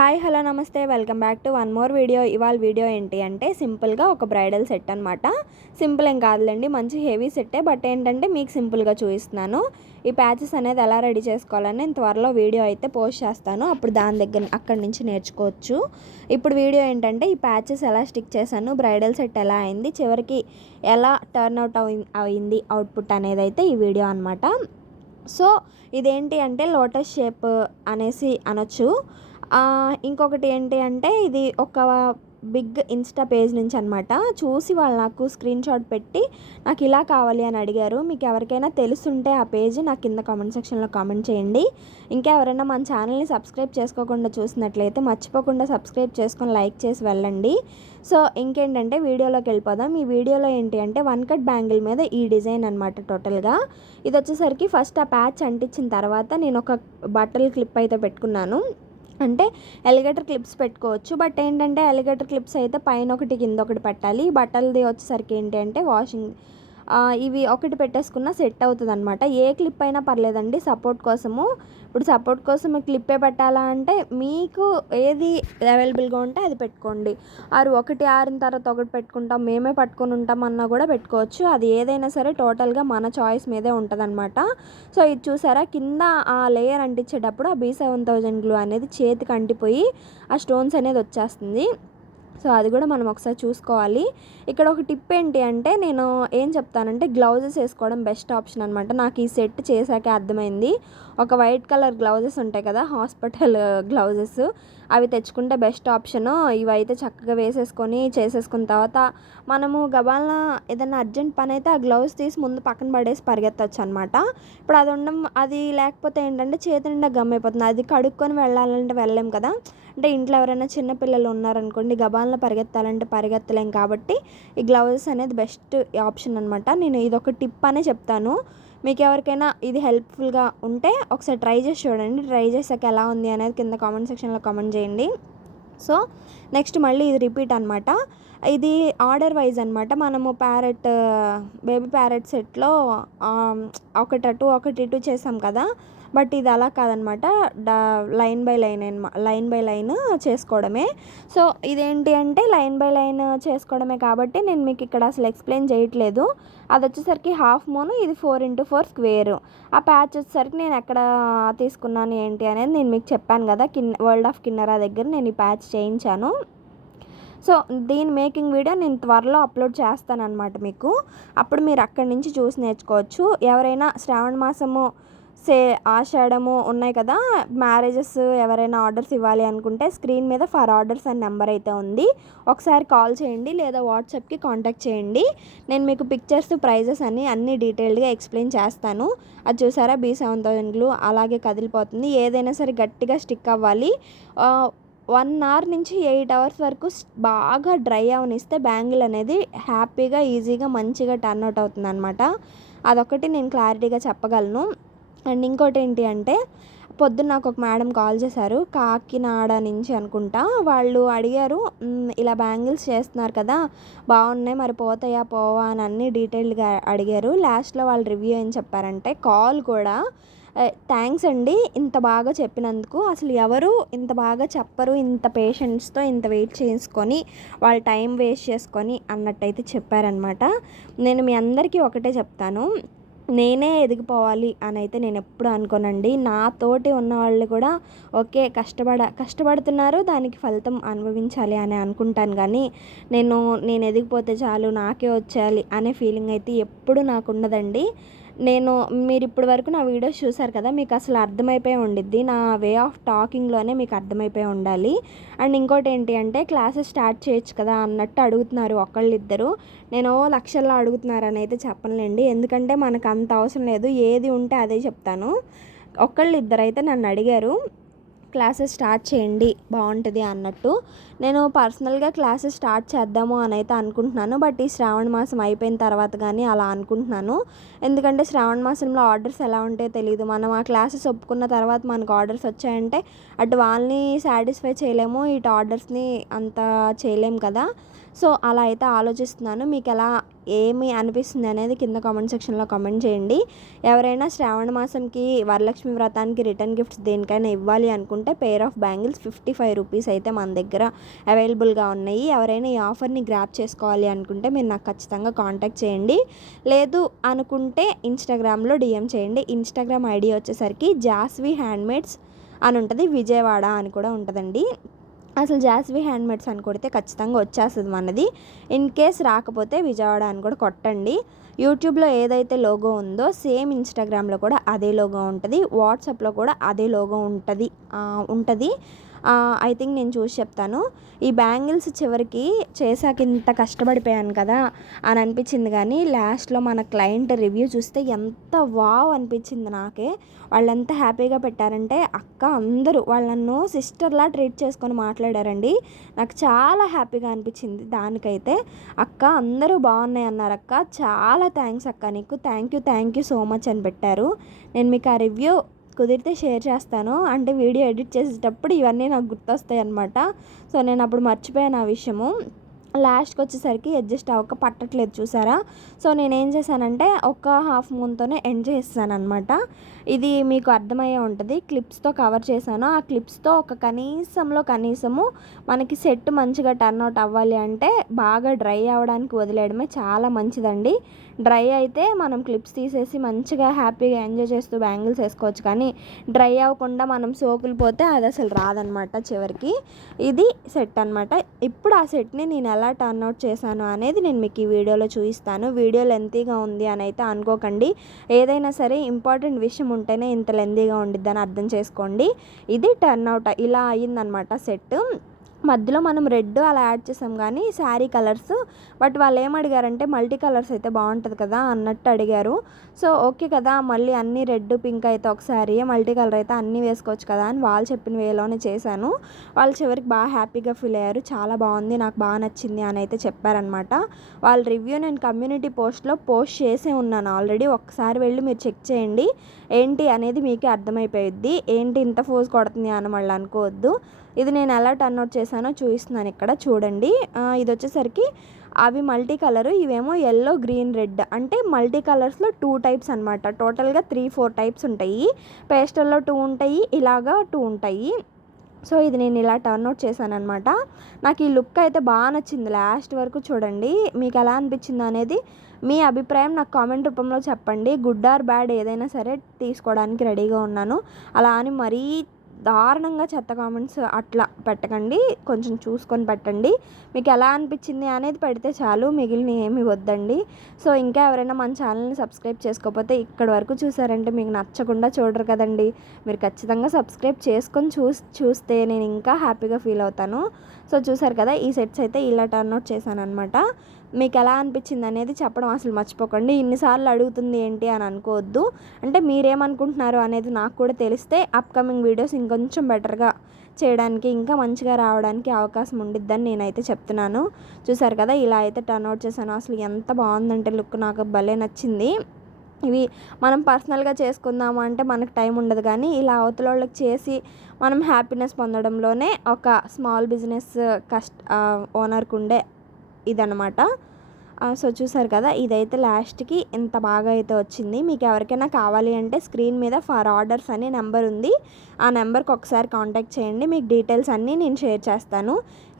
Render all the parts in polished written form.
Hi hello నమస్తే welcome back to one more video. ఇవాళ video ఏంటి అంటే సింపుల్గా ఒక బ్రైడల్ సెట్ అనమాట. సింపుల్ ఏం కాదులేండి, మంచి హెవీ సెట్టే. బట్ ఏంటంటే మీకు సింపుల్గా చూపిస్తున్నాను. ఈ ప్యాచెస్ అనేది ఎలా రెడీ చేసుకోవాలని నేను త్వరలో వీడియో అయితే పోస్ట్ చేస్తాను. అప్పుడు దాని దగ్గర అక్కడి నుంచి నేర్చుకోవచ్చు. ఇప్పుడు వీడియో ఏంటంటే ఈ ప్యాచెస్ ఎలా స్టిక్ చేశాను, బ్రైడల్ సెట్ ఎలా అయింది, చివరికి ఎలా టర్న్ అవుట్ అయింది అవుట్పుట్ అనేది అయితే ఈ వీడియో అనమాట. సో ఇదేంటి అంటే లోటస్ షేప్ అనేసి అనొచ్చు. ఇంకొకటి ఏంటి అంటే ఇది ఒక బిగ్ ఇన్స్టా పేజ్ నుంచి అనమాట. చూసి వాళ్ళు నాకు స్క్రీన్ షాట్ పెట్టి నాకు ఇలా కావాలి అని అడిగారు. మీకు ఎవరికైనా తెలుసుంటే ఆ పేజ్ నాకు కింద కామెంట్ సెక్షన్లో కామెంట్ చేయండి. ఇంకా ఎవరైనా మన ఛానల్ని సబ్స్క్రైబ్ చేసుకోకుండా చూసినట్లయితే మర్చిపోకుండా సబ్స్క్రైబ్ చేసుకొని లైక్ చేసి వెళ్ళండి. సో ఇంకేంటంటే వీడియోలోకి వెళ్ళిపోదాం. ఈ వీడియోలో ఏంటి అంటే వన్ కట్ బ్యాంగిల్ మీద ఈ డిజైన్ అనమాట. టోటల్గా ఇది వచ్చేసరికి ఫస్ట్ ఆ ప్యాచ్ అంటించిన తర్వాత నేను ఒక బట్టల క్లిప్ అయితే పెట్టుకున్నాను. అంటే ఎలిగేటర్ క్లిప్స్ పెట్టుకోవచ్చు. బట్ ఏంటంటే ఎలిగేటర్ క్లిప్స్ అయితే పైన ఒకటి కింద ఒకటి పెట్టాలి. బట్టలది వచ్చేసరికి ఏంటి అంటే వాషింగ్ ఇవి ఒకటి పెట్టేసుకున్న సెట్ అవుతుంది అనమాట. ఏ క్లిప్ అయినా పర్లేదండి సపోర్ట్ కోసము. ఇప్పుడు సపోర్ట్ కోసం క్లిప్పే పెట్టాలా అంటే మీకు ఏది అవైలబుల్గా ఉంటే అది పెట్టుకోండి. ఒకటి ఆరిన తర్వాత ఒకటి పెట్టుకుంటాం, మేమే పట్టుకొని ఉంటాం అన్నా కూడా పెట్టుకోవచ్చు. అది ఏదైనా సరే టోటల్గా మన చాయిస్ మీదే ఉంటుంది అనమాట. సో ఇది చూసారా, కింద ఆ లేయర్ అంటించేటప్పుడు ఆ B7000 గ్లూ అనేది చేతికి అంటిపోయి ఆ స్టోన్స్ అనేది వచ్చేస్తుంది. సో అది కూడా మనం ఒకసారి చూసుకోవాలి. ఇక్కడ ఒక టిప్ ఏంటి అంటే నేను ఏం చెప్తానంటే గ్లౌజెస్ వేసుకోవడం బెస్ట్ ఆప్షన్ అనమాట. నాకు ఈ సెట్ చేశాకే అర్థమైంది. ఒక వైట్ కలర్ గ్లౌజెస్ ఉంటాయి కదా, హాస్పిటల్ గ్లౌజెస్, అవి తెచ్చుకుంటే బెస్ట్ ఆప్షను. ఇవైతే చక్కగా వేసేసుకొని చేసేసుకున్న తర్వాత మనము గబాలన ఏదైనా అర్జెంట్ పని అయితే ఆ గ్లౌజ్ తీసి ముందు పక్కన పడేసి పరిగెత్తచ్చు అనమాట. ఇప్పుడు అది లేకపోతే ఏంటంటే చేతి నిండా గమ్ అయిపోతుంది. అది కడుక్కొని వెళ్ళాలంటే వెళ్ళలేం కదా. అంటే ఇంట్లో ఎవరైనా చిన్నపిల్లలు ఉన్నారనుకోండి, గబాలను పరిగెత్తాలంటే పరిగెత్తలేం. కాబట్టి ఈ గ్లౌజెస్ అనేది బెస్ట్ ఆప్షన్ అనమాట. నేను ఇదొక టిప్ అనే చెప్తాను. మీకు ఎవరికైనా ఇది హెల్ప్ఫుల్గా ఉంటే ఒకసారి ట్రై చేసి చూడండి. ట్రై చేసాక ఎలా ఉంది అనేది కింద కామెంట్ సెక్షన్లో కామెంట్ చేయండి. సో నెక్స్ట్ మళ్ళీ ఇది రిపీట్ అనమాట. ఇది ఆర్డర్ వైజ్ అనమాట. మనము బేబీ ప్యారెట్ సెట్లో ఒకటి ఇటు చేసాం కదా. బట్ ఇది అలా కాదనమాట. లైన్ బై లైన్ చేసుకోవడమే. సో ఇదేంటి అంటే లైన్ బై లైన్ చేసుకోవడమే కాబట్టి నేను మీకు ఇక్కడ అసలు ఎక్స్ప్లెయిన్ చేయట్లేదు. అది వచ్చేసరికి హాఫ్ మూన్, ఇది 4x4 స్క్వేర్. ఆ ప్యాచ్ వచ్చేసరికి నేను ఎక్కడ తీసుకున్నాను ఏంటి అనేది నేను మీకు చెప్పాను కదా, వరల్డ్ ఆఫ్ కిన్నరా దగ్గర నేను ఈ ప్యాచ్ చేయించాను. సో దీని మేకింగ్ వీడియో నేను త్వరలో అప్లోడ్ చేస్తాను అనమాట మీకు. అప్పుడు మీరు అక్కడి నుంచి చూసి నేర్చుకోవచ్చు. ఎవరైనా శ్రావణ మాసము ఆషాఢము ఉన్నాయి కదా, మ్యారేజెస్ ఎవరైనా ఆర్డర్స్ ఇవ్వాలి అనుకుంటే స్క్రీన్ మీద ఫర్ ఆర్డర్స్ అని నెంబర్ అయితే ఉంది. ఒకసారి కాల్ చేయండి లేదా వాట్సాప్కి కాంటాక్ట్ చేయండి. నేను మీకు పిక్చర్స్, ప్రైజెస్ అన్నీ డీటెయిల్డ్గా ఎక్స్ప్లెయిన్ చేస్తాను. అది చూసారా, B7000 గ్లూ అలాగే కదిలిపోతుంది. ఏదైనా సరే గట్టిగా స్టిక్ అవ్వాలి. 1 అవర్ నుంచి 8 అవర్స్ వరకు బాగా డ్రై అవనిస్తే బ్యాంగిల్ అనేది హ్యాపీగా ఈజీగా మంచిగా టర్న్ అవుట్ అవుతుంది అనమాట. అదొకటి నేను క్లారిటీగా చెప్పగలను. అండ్ ఇంకోటి ఏంటి అంటే పొద్దున్న నాకు ఒక మేడం కాల్ చేశారు, కాకినాడ నుంచి అనుకుంటా. వాళ్ళు అడిగారు, ఇలా బ్యాంగిల్స్ చేస్తున్నారు కదా బాగున్నాయి, మరి పోతాయా పోవా అని అన్నీ డీటెయిల్డ్గా అడిగారు. లాస్ట్లో వాళ్ళు రివ్యూ ఏం చెప్పారంటే, కాల్ కూడా థ్యాంక్స్ అండి ఇంత బాగా చెప్పినందుకు. అసలు ఎవరు ఇంత బాగా చెప్పరు, ఇంత పేషెంట్స్తో ఇంత వెయిట్ చేసుకొని వాళ్ళ టైం వేస్ట్ చేసుకొని అన్నట్టయితే చెప్పారనమాట. నేను మీ అందరికీ ఒకటే చెప్తాను, నేనే ఎదిగిపోవాలి అని అయితే నేను ఎప్పుడు అనుకోనండి. నాతోటి ఉన్న వాళ్ళు కూడా ఓకే కష్టపడుతున్నారు, దానికి ఫలితం అనుభవించాలి అని అనుకుంటాను. కానీ నేను ఎదిగిపోతే చాలు, నాకే వచ్చేయాలి అనే ఫీలింగ్ అయితే ఎప్పుడు నాకు ఉండదండి. మీరు ఇప్పటి వరకు నా వీడియోస్ చూసారు కదా, మీకు అసలు అర్థమైపోయి ఉండిద్ది. నా వే ఆఫ్ టాకింగ్లోనే మీకు అర్థమైపోయి ఉండాలి. అండ్ ఇంకోటి ఏంటి అంటే క్లాసెస్ స్టార్ట్ చేయొచ్చు కదా అన్నట్టు అడుగుతున్నారు ఒకళ్ళిద్దరు. నేను లక్షల్లో అడుగుతున్నారని అయితే చెప్పనులేండి, ఎందుకంటే మనకు అంత అవసరం లేదు. ఏది ఉంటే అదే చెప్తాను. ఒకళ్ళిద్దరు అయితే నన్ను అడిగారు క్లాసెస్ స్టార్ట్ చేయండి బాగుంటుంది అన్నట్టు. నేను పర్సనల్గా క్లాసెస్ స్టార్ట్ చేద్దాము అని అయితే అనుకుంటున్నాను. బట్ ఈ శ్రావణ మాసం అయిపోయిన తర్వాత కానీ అలా అనుకుంటున్నాను. ఎందుకంటే శ్రావణ మాసంలో ఆర్డర్స్ ఎలా ఉంటాయో తెలియదు. మనం ఆ క్లాసెస్ ఒప్పుకున్న తర్వాత మనకు ఆర్డర్స్ వచ్చాయంటే అటు వాళ్ళని సాటిస్ఫై చేయలేము, ఇటు ఆర్డర్స్ని అంత చేయలేము కదా. సో అలా అయితే ఆలోచిస్తున్నాను. మీకు ఏమి అనిపిస్తుంది అనేది కింద కామెంట్ సెక్షన్లో కామెంట్ చేయండి. ఎవరైనా శ్రావణ మాసంకి వరలక్ష్మి వ్రతానికి రిటర్న్ గిఫ్ట్స్ దేనికైనా ఇవ్వాలి అనుకుంటే పెయిర్ ఆఫ్ బ్యాంగిల్స్ 55 రూపీస్ అయితే మన దగ్గర అవైలబుల్గా ఉన్నాయి. ఎవరైనా ఈ ఆఫర్ని గ్రాప్ చేసుకోవాలి అనుకుంటే మీరు నాకు ఖచ్చితంగా కాంటాక్ట్ చేయండి. లేదు అనుకుంటే ఇన్స్టాగ్రామ్లో DM చేయండి. ఇన్స్టాగ్రామ్ ఐడి వచ్చేసరికి జాస్వి హ్యాండ్మేడ్స్ అని ఉంటుంది, విజయవాడ అని కూడా ఉంటుందండి. అసలు జాస్వి హ్యాండ్మేడ్స్ అని కొడితే ఖచ్చితంగా వచ్చేస్తుంది మనది. ఇన్ కేస్ రాకపోతే విజయవాడ అని కూడా కొట్టండి. యూట్యూబ్లో ఏదైతే లోగో ఉందో సేమ్ ఇన్స్టాగ్రామ్లో కూడా అదే లోగో ఉంటుంది, వాట్సాప్లో కూడా అదే లోగో ఉంటుంది. ఐ థింక్ నేను చూసి చెప్తాను. ఈ బ్యాంగిల్స్ చివరికి చేశాక ఇంత కష్టపడిపోయాను కదా అని అనిపించింది, కానీ లాస్ట్లో మన క్లయింట్ రివ్యూ చూస్తే ఎంత వావ్ అనిపించింది నాకే. వాళ్ళు ఎంత హ్యాపీగా పెట్టారంటే అక్క అందరూ వాళ్ళను సిస్టర్లా ట్రీట్ చేసుకొని మాట్లాడారండి. నాకు చాలా హ్యాపీగా అనిపించింది దానికైతే. అక్క అందరూ బాగున్నాయి అన్నారు, అక్క చాలా థ్యాంక్స్ అక్క నీకు, థ్యాంక్ యూ సో మచ్ అని పెట్టారు. నేను మీకు ఆ రివ్యూ కుదిరితే షేర్ చేస్తాను. అంటే వీడియో ఎడిట్ చేసేటప్పుడు ఇవన్నీ నాకు గుర్తొస్తాయి అన్నమాట. సో నేను అప్పుడు మర్చిపోయాను ఆ విషయము. లాస్ట్కి వచ్చేసరికి అడ్జస్ట్ అవ్వక పట్టట్లేదు చూసారా. సో నేనేం చేశానంటే ఒక హాఫ్ మూన్తోనే ఎండ్ చేస్తాను అనమాట. ఇది మీకు అర్థమయ్యే ఉంటుంది. క్లిప్స్తో కవర్ చేశాను. ఆ క్లిప్స్తో ఒక కనీసము మనకి సెట్ మంచిగా టర్న్ అవుట్ అవ్వాలి అంటే బాగా డ్రై అవ్వడానికి వదిలేయడమే చాలా మంచిదండి. డ్రై అయితే మనం క్లిప్స్ తీసేసి మంచిగా హ్యాపీగా ఎంజాయ్ చేస్తూ బ్యాంగిల్స్ వేసుకోవచ్చు, కానీ డ్రై అవ్వకుండా మనం సోకులు పోతే అది అసలు రాదనమాట చివరికి. ఇది సెట్ అనమాట. ఇప్పుడు ఆ సెట్ని నేను ఎలా టర్న్ అవుట్ చేశాను అనేది నేను మీకు ఈ వీడియోలో చూపిస్తాను. వీడియో లెంతీగా ఉంది అని అయితే అనుకోకండి. ఏదైనా సరే ఇంపార్టెంట్ విషయం ఉంటేనే ఇంత లెంతీగా ఉండిద్దని అర్థం చేసుకోండి. ఇది టర్న్ అవుట్ ఇలా అయ్యిందనమాట సెట్. మధ్యలో మనం రెడ్ అలా యాడ్ చేసాం కానీ శారీ కలర్స్, బట్ వాళ్ళు ఏమడిగారంటే మల్టీ కలర్స్ అయితే బాగుంటుంది కదా అన్నట్టు అడిగారు. సో ఓకే కదా, మళ్ళీ అన్నీ రెడ్ పింక్ అయితే ఒకసారి, మల్టీ కలర్ అయితే అన్నీ వేసుకోవచ్చు కదా అని వాళ్ళు చెప్పిన వేలోనే చేశాను. వాళ్ళు చివరికి బాగా హ్యాపీగా ఫీల్ అయ్యారు. చాలా బాగుంది, నాకు బాగా నచ్చింది అని అయితే చెప్పారనమాట. వాళ్ళ రివ్యూ నేను కమ్యూనిటీ పోస్ట్లో పోస్ట్ చేసే ఉన్నాను ఆల్రెడీ. ఒక్కసారి వెళ్ళి మీరు చెక్ చేయండి, ఏంటి అనేది మీకే అర్థమైపోయిద్ది. ఏంటి ఇంత ఫోజ్ కొడుతుంది అని మళ్ళీ అనుకోవద్దు. ఇది నేను ఎలా టర్న్ అవుట్ చేశానో చూపిస్తున్నాను ఇక్కడ చూడండి. ఇది వచ్చేసరికి అవి మల్టీ కలరు, ఇవేమో ఎల్లో గ్రీన్ రెడ్, అంటే మల్టీ కలర్స్లో 2 టైప్స్ అనమాట. టోటల్గా 3-4 టైప్స్ ఉంటాయి. పేస్టల్లో 2 ఉంటాయి, ఇలాగా 2 ఉంటాయి. సో ఇది నేను ఇలా టర్న్ అవుట్ చేశాను అనమాట. నాకు ఈ లుక్ అయితే బాగా నచ్చింది. లాస్ట్ వరకు చూడండి, మీకు ఎలా అనిపించింది అనేది మీ అభిప్రాయం నాకు కామెంట్ రూపంలో చెప్పండి. గుడ్ ఆర్ బ్యాడ్ ఏదైనా సరే తీసుకోవడానికి రెడీగా ఉన్నాను. అలా అని మరీ దారుణంగా చెత్త కామెంట్స్ అట్లా పెట్టకండి, కొంచెం చూసుకొని పెట్టండి. మీకు ఎలా అనిపించింది అనేది పెడితే చాలు, మిగిలిన ఏమి వద్దండి. సో ఇంకా ఎవరైనా మన ఛానల్ని సబ్స్క్రైబ్ చేసుకోకపోతే ఇక్కడి వరకు చూసారంటే మీకు నచ్చకుండా చూడరు కదండి. మీరు ఖచ్చితంగా సబ్స్క్రైబ్ చేసుకొని చూస్తే నేను ఇంకా హ్యాపీగా ఫీల్ అవుతాను. సో చూసారు కదా, ఈ సెట్స్ అయితే ఇలా టర్న్ అవుట్ చేశాను అనమాట. మీకు ఎలా అనిపించింది అనేది చెప్పడం అసలు మర్చిపోకండి. ఇన్నిసార్లు అడుగుతుంది ఏంటి అని అనుకోవద్దు. అంటే మీరేమనుకుంటున్నారు అనేది నాకు కూడా తెలిస్తే అప్కమింగ్ వీడియోస్ ఇంకొంచెం బెటర్గా చేయడానికి, ఇంకా మంచిగా రావడానికి అవకాశం ఉండిద్దని నేనైతే చెప్తున్నాను. చూసారు కదా, ఇలా అయితే టర్న్ అవుట్ చేశాను. అసలు ఎంత బాగుందంటే లుక్ నాకు భలే నచ్చింది. ఇవి మనం పర్సనల్గా చేసుకుందాము అంటే మనకు టైం ఉండదు, కానీ ఇలా అవతల వాళ్ళకి చేసి మనం హ్యాపీనెస్ పొందడంలోనే ఒక స్మాల్ బిజినెస్ ఓనర్కి ఉండే ఇదనమాట. సో చూసారు కదా, ఇదైతే లాస్ట్కి ఎంత బాగా అయితే వచ్చింది. మీకు ఎవరికైనా కావాలి అంటే స్క్రీన్ మీద ఫర్ ఆర్డర్స్ అని నెంబర్ ఉంది, ఆ నెంబర్కి ఒకసారి కాంటాక్ట్ చేయండి. మీకు డీటెయిల్స్ అన్నీ నేను షేర్ చేస్తాను.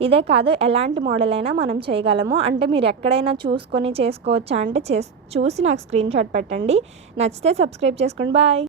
ఇదే కాదు, ఎలాంటి మోడల్ అయినా మనం చేయగలము. అంటే మీరు ఎక్కడైనా చూసుకొని చేసుకోవచ్చా అంటే చూసి నాకు స్క్రీన్ షాట్ పెట్టండి. నచ్చితే సబ్స్క్రైబ్ చేసుకోండి. బాయ్.